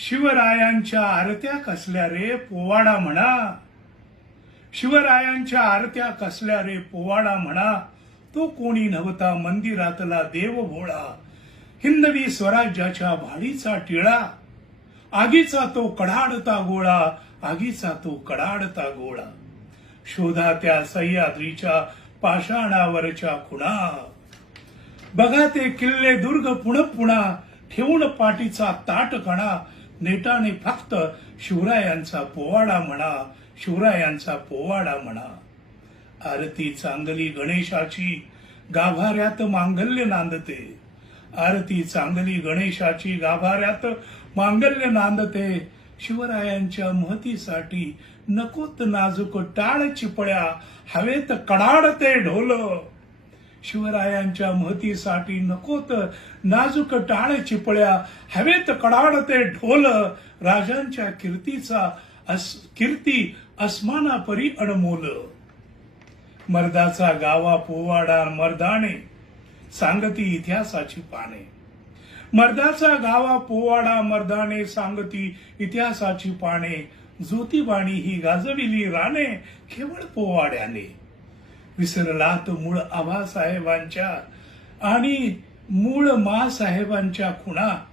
शिवरायांच्या आरत्या कसल्या रे पोवाडा म्हणा. शिवरायांच्या आरत्या कसल्या रे पोवाडा म्हणा. तो कोणी नव्हता मंदिरातला देव भोळा. हिंदवी स्वराज्याच्या भाडीचा टिळा. आगीचा तो कडाडता गोळा आगीचा तो कडाडता गोळा. शोधा त्या सह्याद्रीच्या पाषाणावरच्या खुणा. बघा ते किल्ले दुर्ग पुण पुणा ठेवून पाठीचा ताटकणा. नेटाने फक्त शिवरायांचा पोवाडा म्हणा शिवरायांचा पोवाडा म्हणा. आरती चांगली गणेशाची गाभाऱ्यात मांगल्य नांदते. आरती चांगली गणेशाची गाभाऱ्यात मांगल्य नांदते. शिवरायांच्या महतीसाठी नकोत नाजूक टाळ चिपळ्या हवेत कडाडते ढोल. शिवरायांच्या महतीसाठी नकोत नाजूक टाळ चिपळ्या हवेत कडाडते ढोल. राजांच्या कीर्तीचा अस कीर्ती अस्मानापरी अणमोल मर्दाचा गावा पोवाडा मर्दाने सांगती इतिहासाची पाने. मर्दाचा गावा पोवाडा मर्दाने सांगती इतिहासाची पाने. ज्योतिबाणी ही गाजविली राणे केवळ पोवाड्याने. विसरलात मूळ आम्हासाहेबांच्या आणि मूळ मासाहेबांच्या खुणा.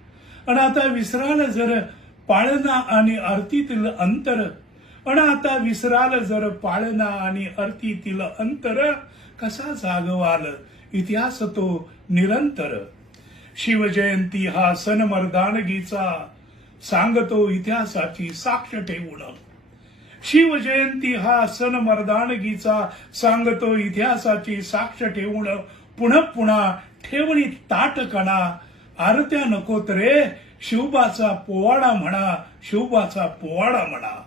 आणि आता विसराल जर पाळणा आणि आरतीतील अंतर आणि आता विसराल जर पाळणा आणि अर्थीतील अंतर कसा जागवाल? इतिहास तो निरंतर. शिवजयंती हा सण मर्दानगीचा सांगतो इतिहासाची साक्ष ठेवून. शिवजयंती हा सण मर्दानगीचा सांगतो इतिहासाची साक्ष ठेवून पुन्हा पुन्हा ठेवणी ताटकणा. आरत्या नकोत रे शिवबाचा पोवाडा म्हणा शिवबाचा पोवाडा म्हणा.